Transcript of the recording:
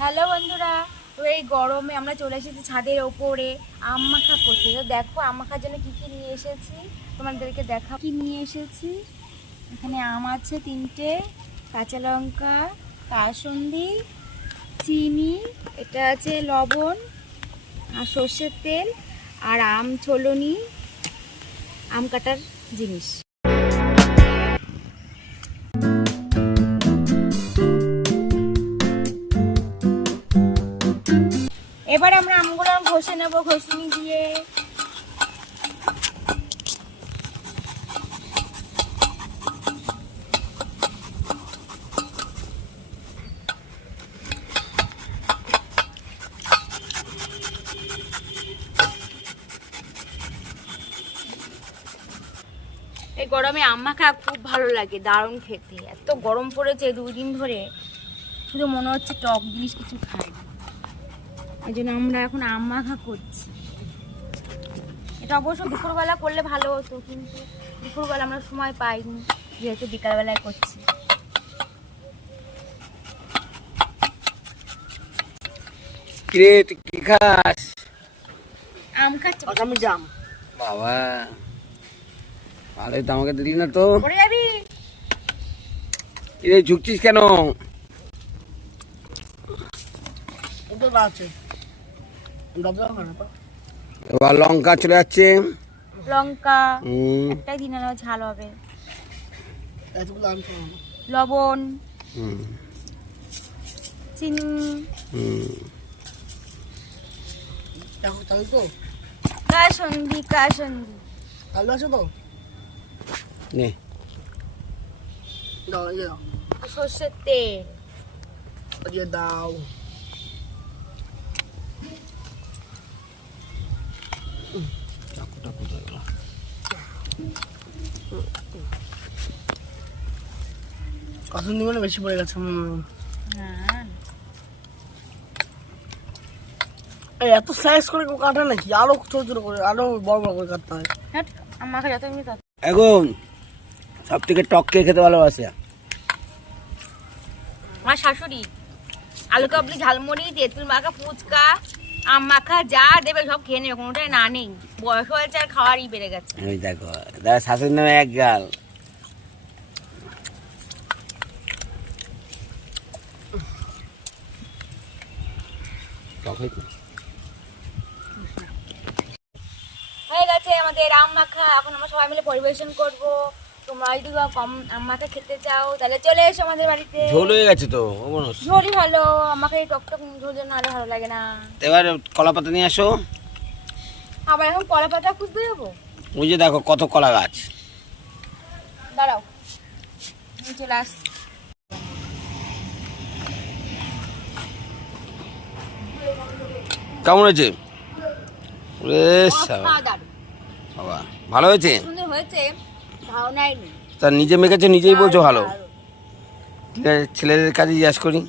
Hello বন্ধুরা, তো এই গরমে আমরা চলে এসেছি ছাদের ওপরে আম মাখা করতে। তো দেখো আম মাখার জন্য কী কী নিয়ে এসেছি, তোমাদেরকে দেখা কি নিয়ে এসেছি। এখানে আম আছে 3টে, কাঁচা লঙ্কা, কাসুন্দি, চিনি, এটা আছে লবণ আর সর্ষের তেল আর আম ছলনি, আম কাটার জিনিস। এবার আমরা আমগুলো ঘষে নেব ঘষুনি দিয়ে। এই গরমে আম মাখা খুব ভালো লাগে, দারুণ খেতে। এত গরম পড়েছে 2 দিন ধরে, শুধু মনে হচ্ছে টক জিনিস কিছু খাই। এই জন্য আমরা এখন আম মাখা করছি। এটা অবশ্য দুপুরবেলা করলে ভালো হতো, কিন্তু দুপুরবেলা আমরা সময় পাইনি, যেহেতু বিকালবেলায় করছি। কিরে তুই কি খাস? আম খাচ্ছি। আমি জাম বাবা ভালোই তো, আমাকে দিলি না তো। পড়ে যাবি। কিরে ঝুঁকছিস কেন? তো আছে এবার লঙ্কা চলে যাচ্ছে। লঙ্কা হুম, একটাই দিন আলো ঝাল হবে। এতগুলো আম খাওয়া লবণ, হুম, চিনি, হুম। দেখো তাই তো কাসুন্দি আলু আছে তো নে দাও ইয়ে দাও সর্ষের তেল। ইয়ে দাও চাকুটা কোথায় গেল? কাসুন্দি মানে বেশি পড়ে গেছে। হ্যাঁ, এই এত স্লাইস করে কেউ কাটে নাকি? আরো ছোট ছোট করে, আরো বড় বড় করে কাটতে হয়। হ্যাঁ আম মাখা যত এমনি তত। এখন সব থেকে টক কে খেতে ভালোবাসে? আমার শাশুড়ি আলু কাবলি, ঝালমুড়ি, তেঁতুল মাখা, ফুচকা, আম মাখা যা দেবে সব খেয়ে নেবে, কোনোটাই না নেই। বয়স হয়েছে আর খাওয়ারই বেড়ে গেছে। ওই দেখো দাদা শাশুড়ির নামে এক গাল। টক হয়েছে? হয়ে গেছে আমাদের আম মাখা। এখন আমরা সবাই মিলে পরিবেশন করব। তোমরা যদি বা কম আম মাখা খেতে চাও তাহলে চলে এসো আমাদের বাড়িতে। ঝোল হয়ে গেছে তো অবনস। ঝোলই ভালো, আমাকে এই টক টক ঝোল না হলে ভালো লাগে না। এবার কলা পাতা নিয়ে আসো। আবার এখন কলা পাতা খুঁজতে যাবো? ওই যে দেখো কত কলা গাছ। দাঁড়াও, আমি চলে আসছি। কেমন হয়েছে? ওরে শালা, অসাধারণ। বাবা ভালো হয়েছে? সুন্দর হয়েছে, ধারণাই নেই। তা নিজে মেখেছো নিজেই বলছো ভালো। ঠিক আছে, ছেলেদের কাছে জিজ্ঞাসা করি।